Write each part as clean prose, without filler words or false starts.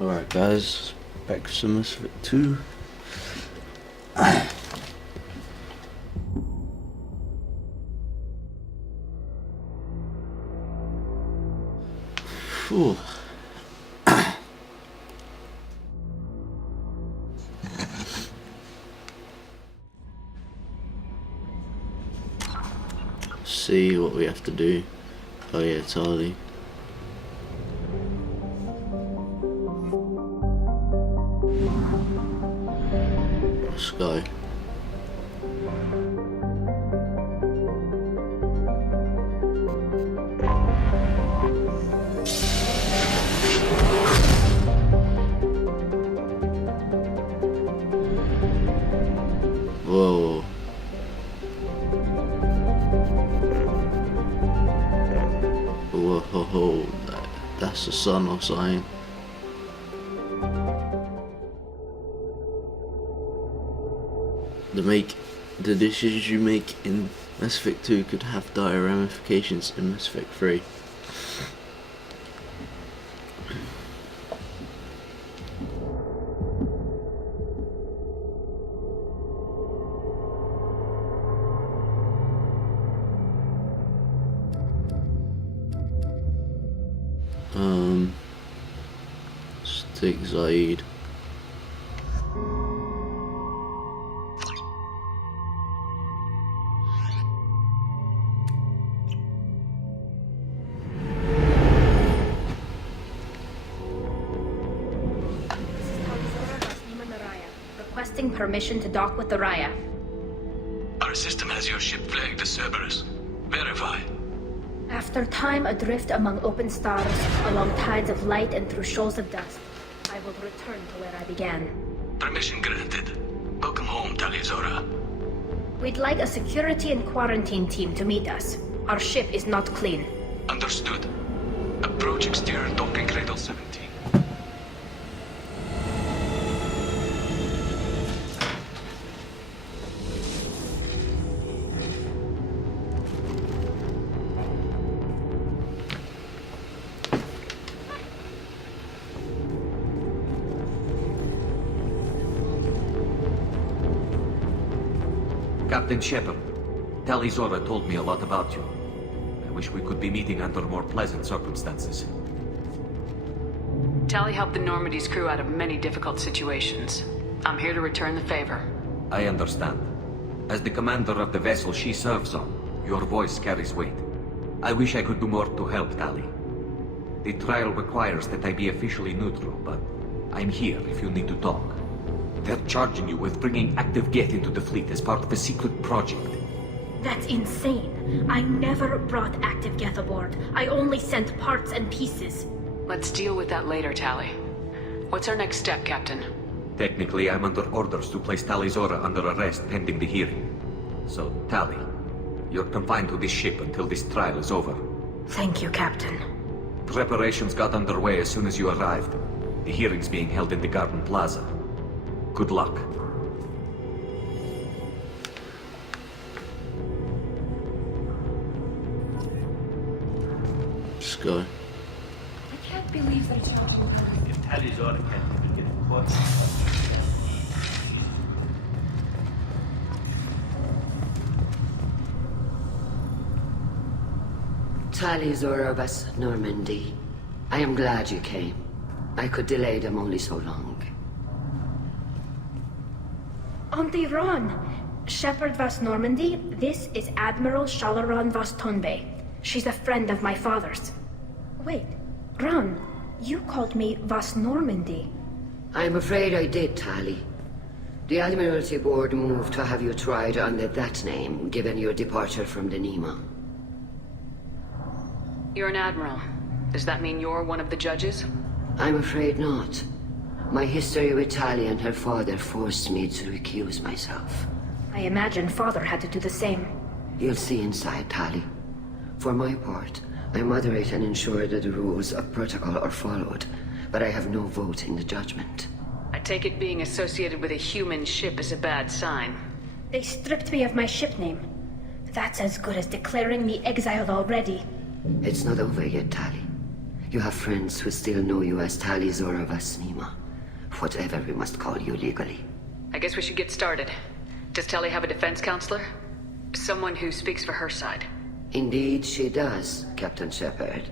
Alright guys, back to some Mass Effect 2. Phew. See what we have to do. Oh yeah, Tali. Let's go. Whoa. Whoa, that's the sun or something. The decisions you make in Mass Effect 2 could have dire ramifications in Mass Effect 3. Let's take Zaid. Requesting permission to dock with the Raya. Our system has your ship flagged as Cerberus. Verify. After time adrift among open stars, along tides of light and through shoals of dust, I will return to where I began. Permission granted. Welcome home, Tali'Zorah. We'd like a security and quarantine team to meet us. Our ship is not clean. Understood. Approach exterior docking cradle 17. Captain Shepard, Tali'Zorah told me a lot about you. I wish we could be meeting under more pleasant circumstances. Tali helped the Normandy's crew out of many difficult situations. I'm here to return the favor. I understand. As the commander of the vessel she serves on, your voice carries weight. I wish I could do more to help Tali. The trial requires that I be officially neutral, but I'm here if you need to talk. They're charging you with bringing active Geth into the fleet as part of a secret project. That's insane. I never brought active Geth aboard. I only sent parts and pieces. Let's deal with that later, Tali. What's our next step, Captain? Technically, I'm under orders to place Tali'Zorah under arrest pending the hearing. So, Tali, you're confined to this ship until this trial is over. Thank you, Captain. Preparations got underway as soon as you arrived. The hearing's being held in the Garden Plaza. Good luck. Let's go. I can't believe they charge you her. If Tali'Zorah can't even get caught. Tali'Zorah Vas Normandy. I am glad you came. I could delay them only so long. Auntie Ron! Shepard Vas Normandy, this is Admiral Shalaran Vas Tonbe. She's a friend of my father's. Wait, Ron, you called me Vas Normandy. I'm afraid I did, Tali. The Admiralty Board moved to have you tried under that name, given your departure from the Nima. You're an admiral. Does that mean you're one of the judges? I'm afraid not. My history with Tali and her father forced me to recuse myself. I imagine father had to do the same. You'll see inside, Tali. For my part, I moderate and ensure that the rules of protocol are followed, but I have no vote in the judgment. I take it being associated with a human ship is a bad sign. They stripped me of my ship name. That's as good as declaring me exiled already. It's not over yet, Tali. You have friends who still know you as Tali Zora Vasnima. Whatever we must call you legally. I guess we should get started. Does Tali have a defense counselor? Someone who speaks for her side. Indeed, she does, Captain Shepard.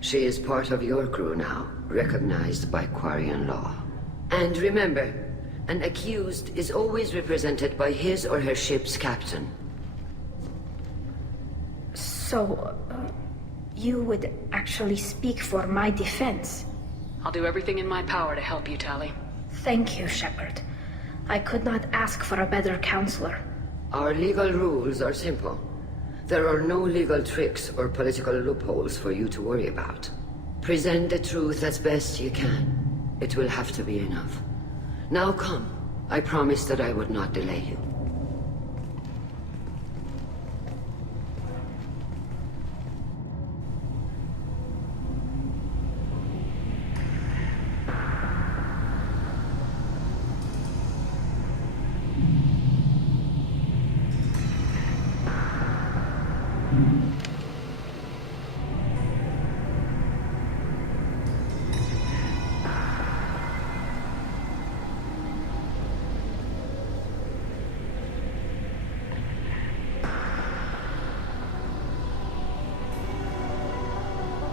She is part of your crew now, recognized by Quarian law. And remember, an accused is always represented by his or her ship's captain. So, you would actually speak for my defense? I'll do everything in my power to help you, Tali. Thank you, Shepard. I could not ask for a better counselor. Our legal rules are simple. There are no legal tricks or political loopholes for you to worry about. Present the truth as best you can. It will have to be enough. Now come. I promised that I would not delay you.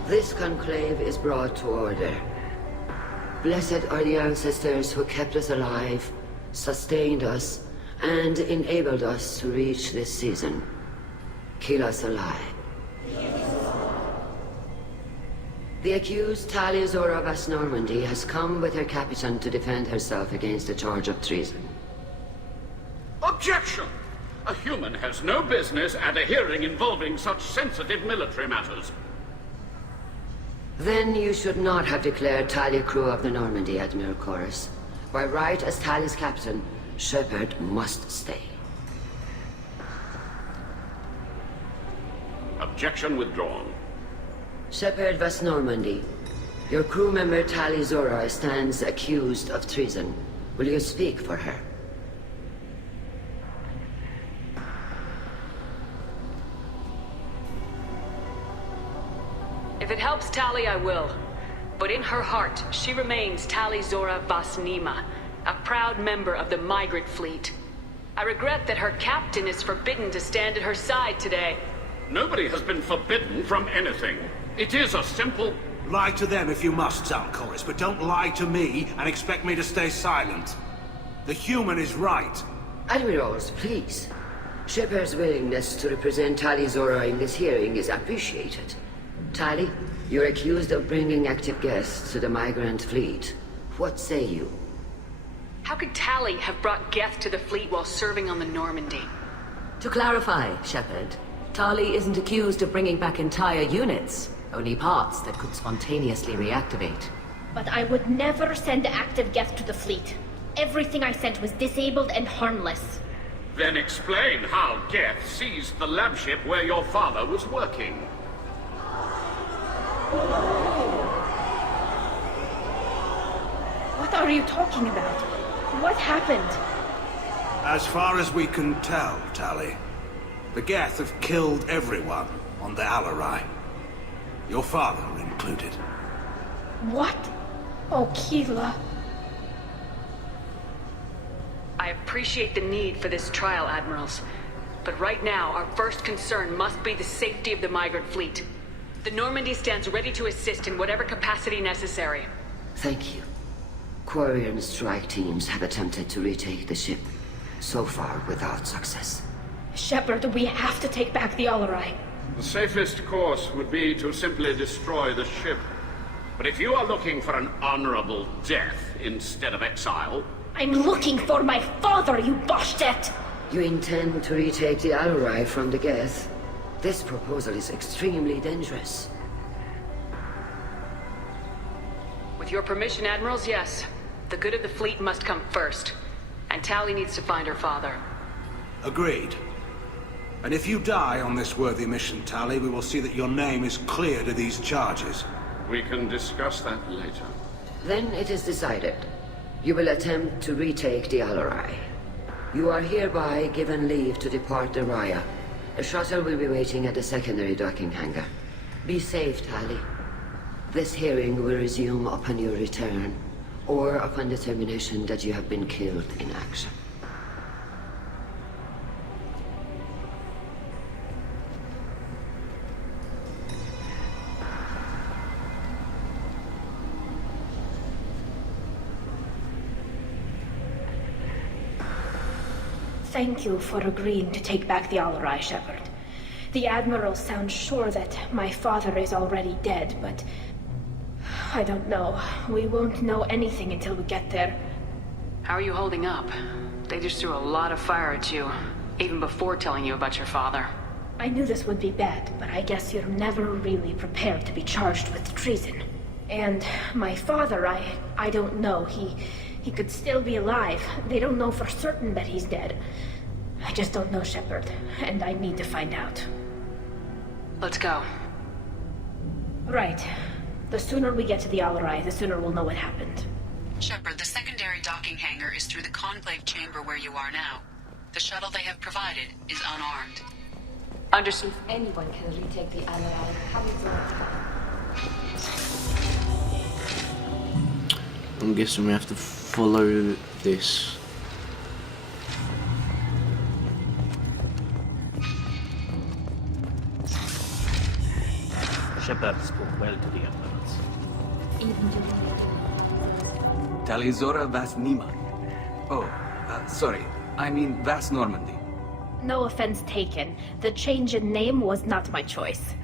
This conclave is brought to order. Blessed are the ancestors who kept us alive, sustained us, and enabled us to reach this season. Keep us alive. The accused Tali Zora Vas Normandy has come with her captain to defend herself against a charge of treason. Objection! A human has no business at a hearing involving such sensitive military matters. Then you should not have declared Tali crew of the Normandy, Admiral Chorus. By right as Tali's captain, Shepard must stay. Objection withdrawn. Shepard Vas Normandy, your crew member Tali Zora stands accused of treason. Will you speak for her? If it helps Tali, I will. But in her heart, she remains Tali Zora Vasnima, a proud member of the migrant fleet. I regret that her captain is forbidden to stand at her side today. Nobody has been forbidden from anything. It is a simple... Lie to them if you must, Zalcoris, but don't lie to me and expect me to stay silent. The human is right. Admirals, please. Shepard's willingness to represent Tali Zora in this hearing is appreciated. Tali, you're accused of bringing active guests to the migrant fleet. What say you? How could Tali have brought Geth to the fleet while serving on the Normandy? To clarify, Shepard, Tali isn't accused of bringing back entire units, only parts that could spontaneously reactivate. But I would never send active Geth to the fleet. Everything I sent was disabled and harmless. Then explain how Geth seized the lab ship where your father was working. What are you talking about? What happened? As far as we can tell, Tali, the Geth have killed everyone on the Alarai. Your father included. What? Oh, Keela. I appreciate the need for this trial, Admirals. But right now, our first concern must be the safety of the migrant fleet. The Normandy stands ready to assist in whatever capacity necessary. Thank you. Quarian strike teams have attempted to retake the ship, so far without success. Shepard, we have to take back the Alarai. The safest course would be to simply destroy the ship. But if you are looking for an honorable death instead of exile... I'm looking for my father, you Boshtet! You intend to retake the Alarai from the Geth? This proposal is extremely dangerous. With your permission, Admirals, yes. The good of the fleet must come first. And Tali needs to find her father. Agreed. And if you die on this worthy mission, Tali, we will see that your name is cleared of these charges. We can discuss that later. Then it is decided. You will attempt to retake the Alarai. You are hereby given leave to depart the Raya. A shuttle will be waiting at the secondary docking hangar. Be safe, Tali. This hearing will resume upon your return, or upon determination that you have been killed in action. Thank you for agreeing to take back the Alarai, Shepard. The Admiral sounds sure that my father is already dead, but... I don't know. We won't know anything until we get there. How are you holding up? They just threw a lot of fire at you, even before telling you about your father. I knew this would be bad, but I guess you're never really prepared to be charged with treason. And my father, I don't know. He could still be alive. They don't know for certain that he's dead. I just don't know, Shepard, and I need to find out. Let's go. Right. The sooner we get to the Alarai, the sooner we'll know what happened. Shepard, the secondary docking hangar is through the Conclave chamber where you are now. The shuttle they have provided is unarmed. Understood. If anyone can retake the Alarai, how is it? I'm guessing we have to follow this. Shepard spoke well to the Emperors. Even to Tali Zora Vas Nima. Oh, sorry. I mean Vas Normandy. No offense taken. The change in name was not my choice.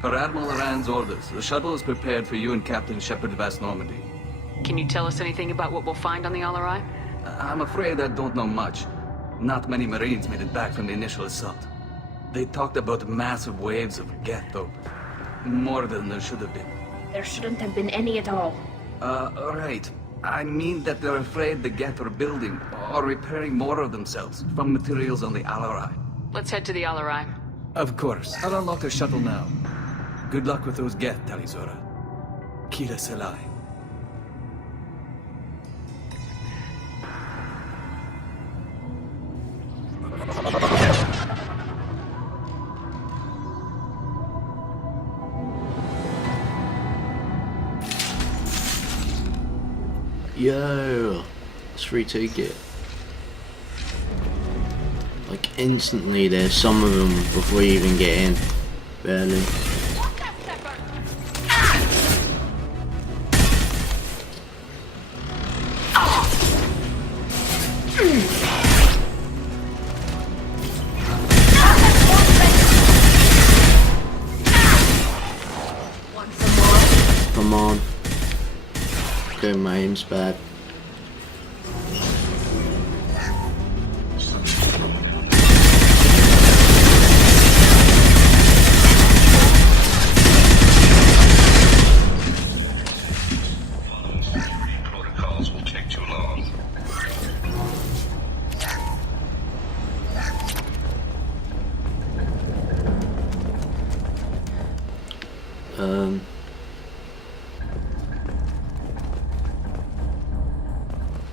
Per Admiral Rand's orders, the shuttle is prepared for you and Captain Shepard Vas Normandy. Can you tell us anything about what we'll find on the Alarai? I'm afraid I don't know much. Not many Marines made it back from the initial assault. They talked about massive waves of Geth, though. More than there should have been. There shouldn't have been any at all. Right. I mean that they're afraid the Geth are building or repairing more of themselves from materials on the Alarai. Let's head to the Alarai. Of course. I'll unlock the shuttle now. Good luck with those Geth, Tali Zora. Kira Selai. Yo, let's retake it. Like instantly, there's some of them before you even get in. Barely. Come on. Okay, my aim's bad. Protocols will take too long.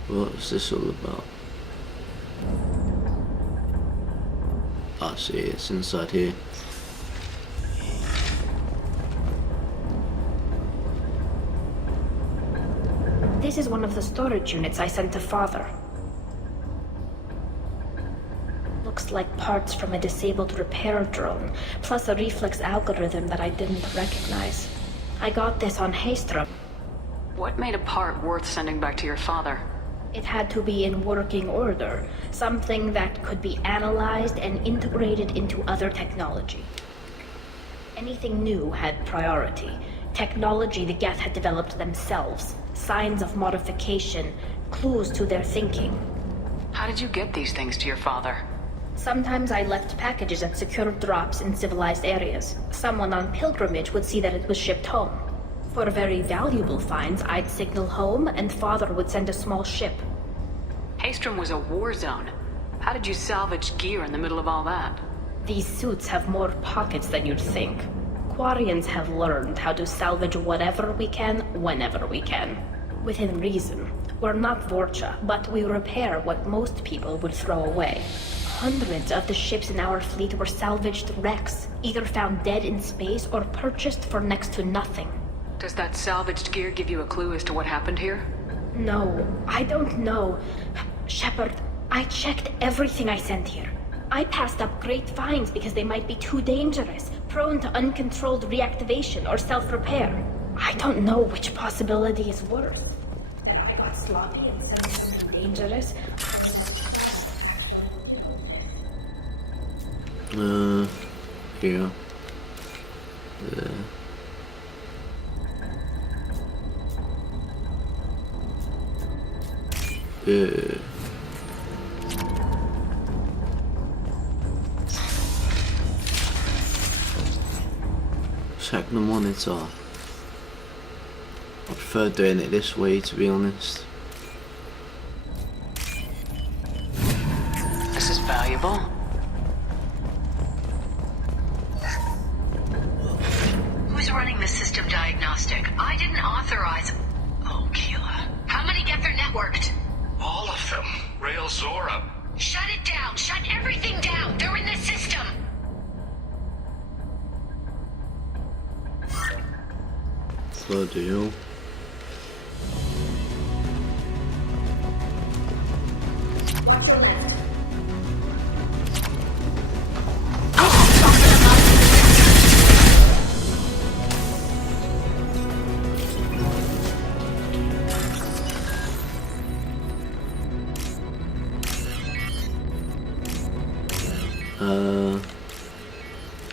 What's this all about? I see, it's inside here. This is one of the storage units I sent to Father. Looks like parts from a disabled repair drone, plus a reflex algorithm that I didn't recognize. I got this on Haestrom. What made a part worth sending back to your father? It had to be in working order, something that could be analyzed and integrated into other technology. Anything new had priority. Technology the Geth had developed themselves, signs of modification, clues to their thinking. How did you get these things to your father? Sometimes I left packages at secure drops in civilized areas. Someone on pilgrimage would see that it was shipped home. For very valuable finds, I'd signal home, and Father would send a small ship. Haestrom was a war zone. How did you salvage gear in the middle of all that? These suits have more pockets than you'd think. Quarians have learned how to salvage whatever we can, whenever we can. Within reason. We're not Vorcha, but we repair what most people would throw away. Hundreds of the ships in our fleet were salvaged wrecks, either found dead in space or purchased for next to nothing. Does that salvaged gear give you a clue as to what happened here? No, I don't know. Shepard, I checked everything I sent here. I passed up great finds because they might be too dangerous, prone to uncontrolled reactivation or self-repair. I don't know which possibility is worse. That I got sloppy and sent something dangerous. Here. Check the monitor. I prefer doing it this way, to be honest. This is valuable. Who's running the system diagnostic? I didn't authorize... Oh, Keela. How many Geth are networked? All of them. Rail Zora. Shut it down! Shut everything down! They're in the system! Bloody hell. Watch your left.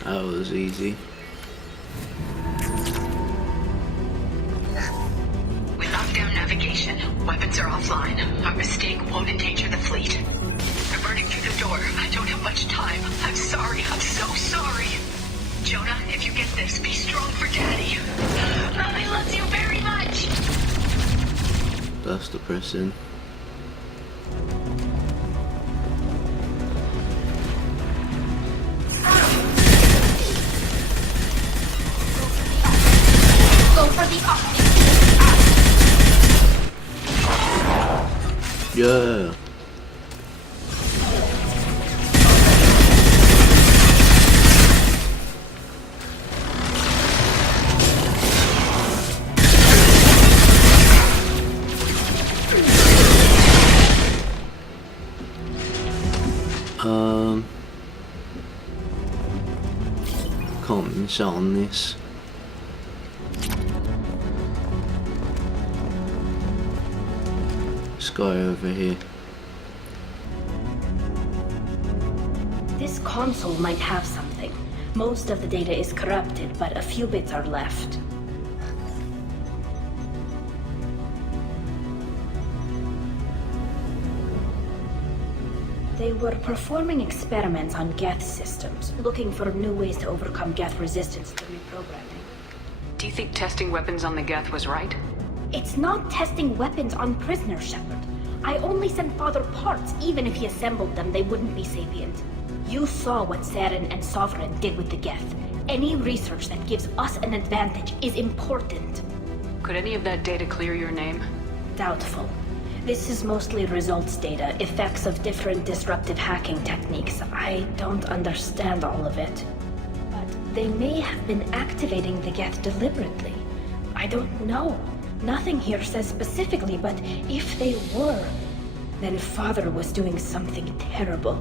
That was easy. We locked down navigation. Weapons are offline. Our mistake won't endanger the fleet. They're burning through the door. I don't have much time. I'm sorry. I'm so sorry. Jonah, if you get this, be strong for Daddy. Mommy loves you very much. That's depressing. Go for the optic. Yeah. Can't miss out on this. This guy over here. This console might have something. Most of the data is corrupted, but a few bits are left. They were performing experiments on Geth systems, looking for new ways to overcome Geth resistance to reprogramming. Do you think testing weapons on the Geth was right? It's not testing weapons on prisoners, Shepard. I only sent Father parts. Even if he assembled them, they wouldn't be sapient. You saw what Saren and Sovereign did with the Geth. Any research that gives us an advantage is important. Could any of that data clear your name? Doubtful. This is mostly results data, effects of different disruptive hacking techniques. I don't understand all of it. But they may have been activating the Geth deliberately. I don't know. Nothing here says specifically, but if they were, then Father was doing something terrible.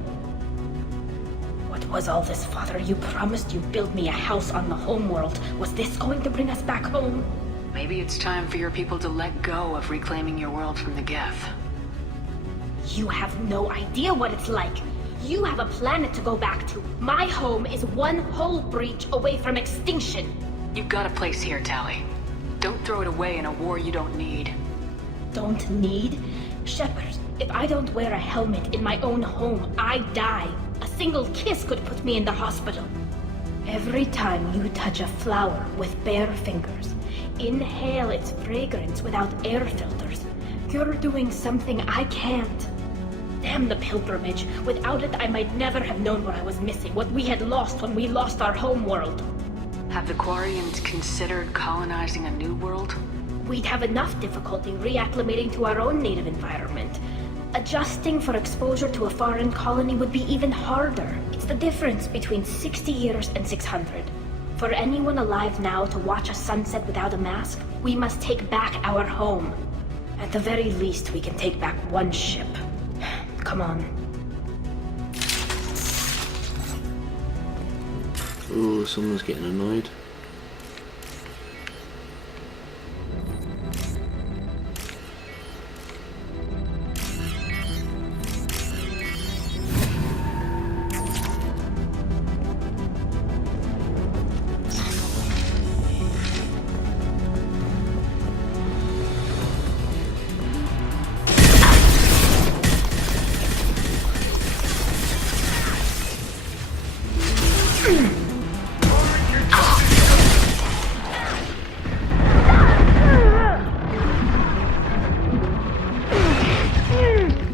What was all this, Father? You promised you'd build me a house on the homeworld. Was this going to bring us back home? Maybe it's time for your people to let go of reclaiming your world from the Geth. You have no idea what it's like. You have a planet to go back to. My home is one hull breach away from extinction. You've got a place here, Tali. Don't throw it away in a war you don't need. Don't need? Shepard, if I don't wear a helmet in my own home, I die. A single kiss could put me in the hospital. Every time you touch a flower with bare fingers, inhale its fragrance without air filters, you're doing something I can't. Damn the pilgrimage. Without it, I might never have known what I was missing, what we had lost when we lost our homeworld. Have the Quarians considered colonizing a new world? We'd have enough difficulty reacclimating to our own native environment. Adjusting for exposure to a foreign colony would be even harder. It's the difference between 60 years and 600. For anyone alive now to watch a sunset without a mask, we must take back our home. At the very least, we can take back one ship. Come on. Ooh, someone's getting annoyed.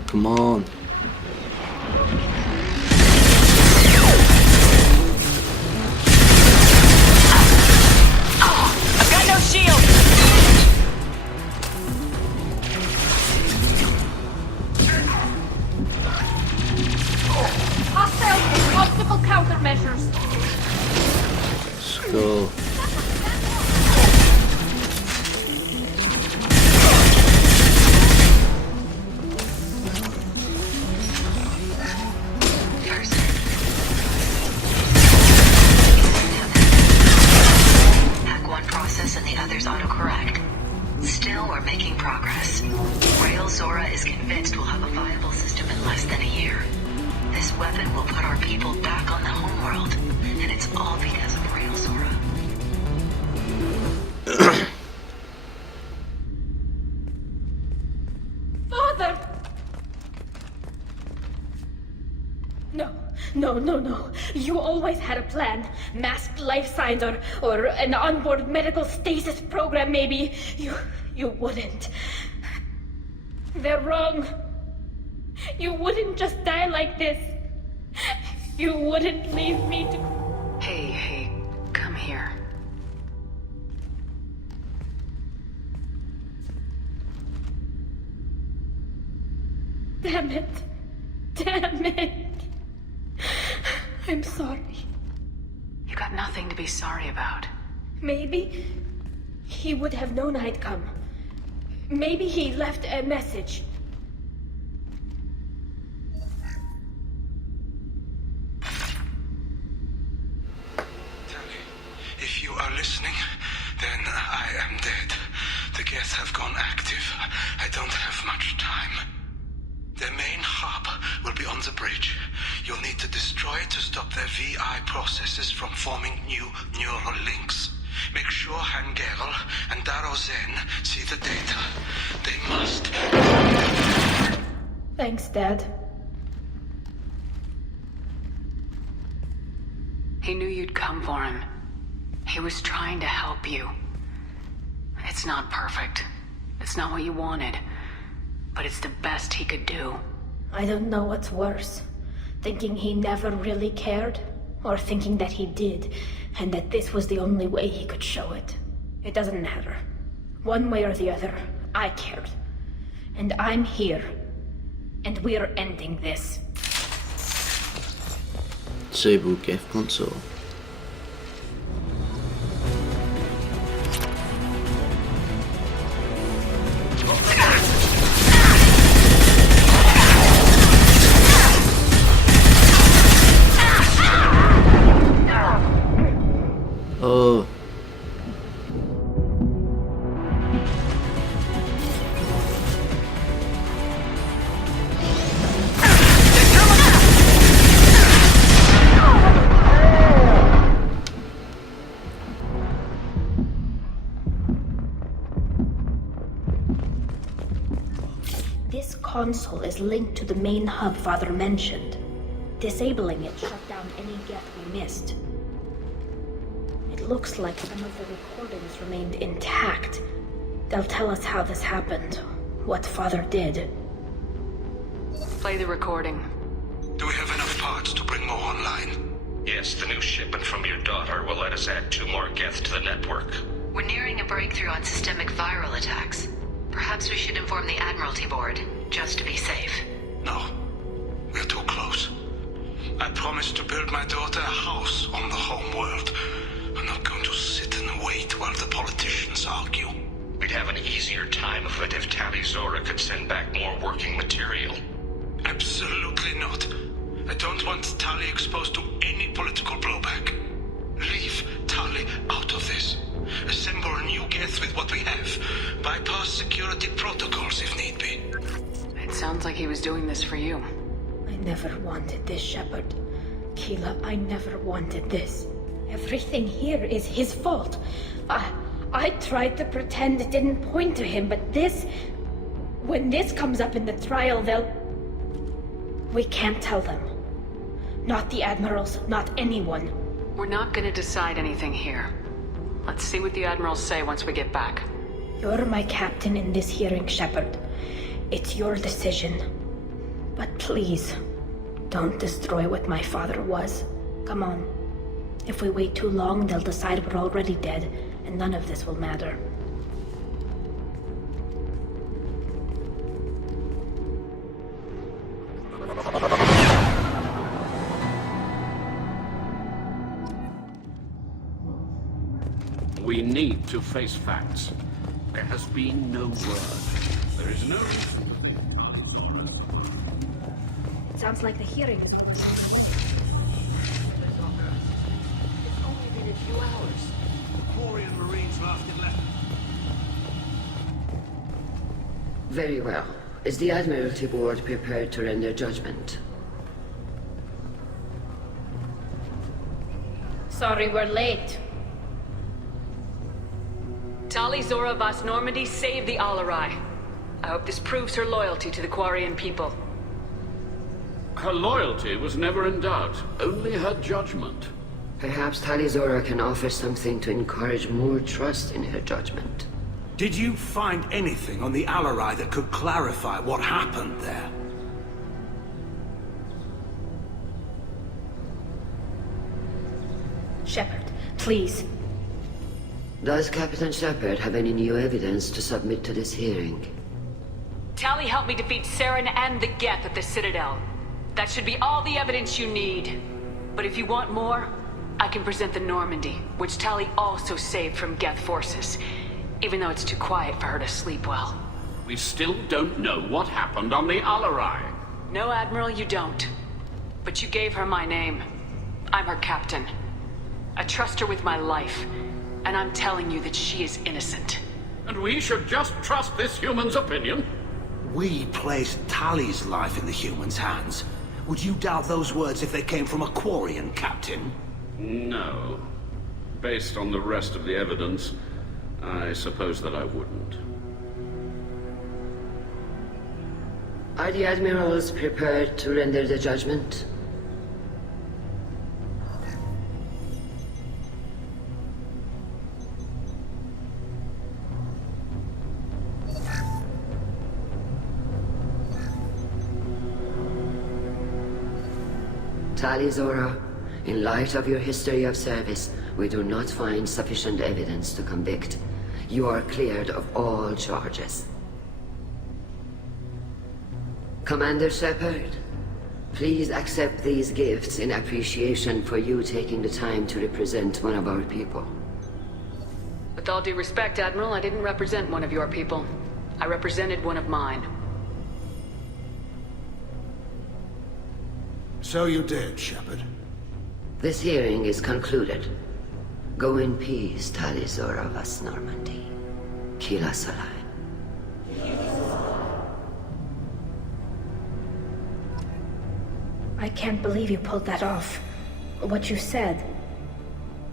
Come on. I've got no shield! Hostile obstacle countermeasures. Let's go. Hack one process and the others autocorrect. Still, we're making progress. Rail Zora is convinced we'll have a viable system in less than a year. This weapon will put our people back on the homeworld, and it's all because of Rail Zora. Father! No. You always had a plan. Masked life signs or an onboard medical stasis program, maybe. You wouldn't. They're wrong. You wouldn't just die like this. You wouldn't leave me to... Hey, come here. Damn it. I'm sorry. You got nothing to be sorry about. Maybe he would have known I'd come. Maybe he left a message. If you are listening, then I am dead. The Geth have gone active. I don't have much time. Their main hub will be on the bridge. You'll need to destroy it to stop their VI processes from forming new neural links. Make sure Hangerel and Daro Zen see the data. They must. Thanks, Dad. He knew you'd come for him. He was trying to help you. It's not perfect. It's not what you wanted. But it's the best he could do. I don't know what's worse. Thinking he never really cared, or thinking that he did, and that this was the only way he could show it. It doesn't matter. One way or the other, I cared. And I'm here. And we're ending this. Disable Geth console. Oh. This console is linked to the main hub Father mentioned. Disabling it shut down any Geth we missed. It looks like some of the recordings remained intact. They'll tell us how this happened, what Father did. Play the recording. Do we have enough parts to bring more online? Yes, the new shipment from your daughter will let us add 2 more Geth to the network. We're nearing a breakthrough on systemic viral attacks. Perhaps we should inform the Admiralty Board, just to be safe. No. We're too close. I promised to build my daughter a house on the home world. I'm not going to sit and wait while the politicians argue. We'd have an easier time of it if Tali Zora could send back more working material. Absolutely not. I don't want Tali exposed to any political blowback. Leave Tali out of this. Assemble a new Geth with what we have. Bypass security protocols if need be. It sounds like he was doing this for you. I never wanted this, Shepard. Keela, I never wanted this. Everything here is his fault. I tried to pretend it didn't point to him, but this... When this comes up in the trial, they'll... We can't tell them. Not the Admirals, not anyone. We're not gonna decide anything here. Let's see what the Admirals say once we get back. You're my captain in this hearing, Shepard. It's your decision. But please, don't destroy what my father was. Come on. If we wait too long, they'll decide we're already dead, and none of this will matter. We need to face facts. There has been no word. There is no reason to think It sounds like the hearing is... It's only been a few hours. The Quarian Marines drafted letters. Very well. Is the Admiralty Board prepared to render judgment? Sorry we're late. Tali Zora Vas Normandy saved the Alarai. I hope this proves her loyalty to the Quarian people. Her loyalty was never in doubt, only her judgment. Perhaps Tali Zora can offer something to encourage more trust in her judgment. Did you find anything on the Alarai that could clarify what happened there? Shepard, please. Does Captain Shepard have any new evidence to submit to this hearing? Tali helped me defeat Saren and the Geth at the Citadel. That should be all the evidence you need. But if you want more, I can present the Normandy, which Tali also saved from Geth forces, even though it's too quiet for her to sleep well. We still don't know what happened on the Alarai. No, Admiral, you don't. But you gave her my name. I'm her captain. I trust her with my life, and I'm telling you that she is innocent. And we should just trust this human's opinion? We placed Tali's life in the humans' hands. Would you doubt those words if they came from a Quarian, Captain? No. Based on the rest of the evidence, I suppose that I wouldn't. Are the Admirals prepared to render the judgment? Tali Zora, in light of your history of service, we do not find sufficient evidence to convict. You are cleared of all charges. Commander Shepard, please accept these gifts in appreciation for you taking the time to represent one of our people. With all due respect, Admiral, I didn't represent one of your people. I represented one of mine. So you did, Shepard. This hearing is concluded. Go in peace, Tali Zora Vas Normandy. Keela Solai. I can't believe you pulled that off. What you said.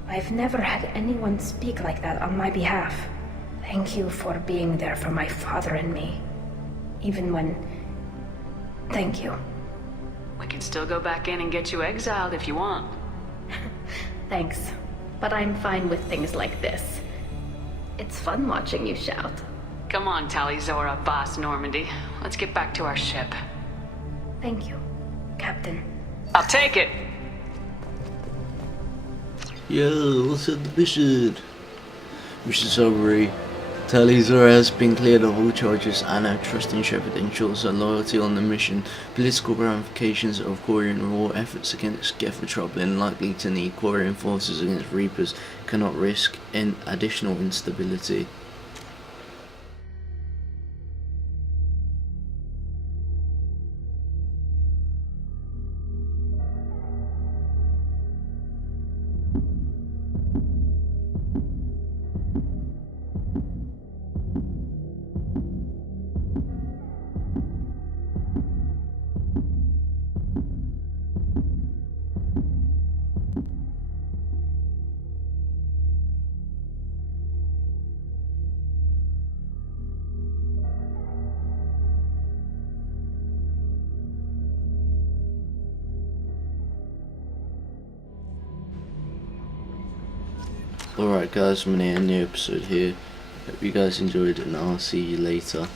I've never had anyone speak like that on my behalf. Thank you for being there for my father and me. Even when... Thank you. We can still go back in and get you exiled if you want. Thanks. But I'm fine with things like this. It's fun watching you shout. Come on, Tali Zora Vas Normandy. Let's get back to our ship. Thank you, Captain. I'll take it! Yo, what's up the mission? Mission summary. Tali Zora has been cleared of all charges, and her trust in Shepard ensures her loyalty on the mission. Political ramifications of Quarian war efforts against Geth are troubling, likely to need Quarian forces against Reapers, cannot risk additional instability. Alright guys, I'm going to end the episode here. Hope you guys enjoyed, and I'll see you later.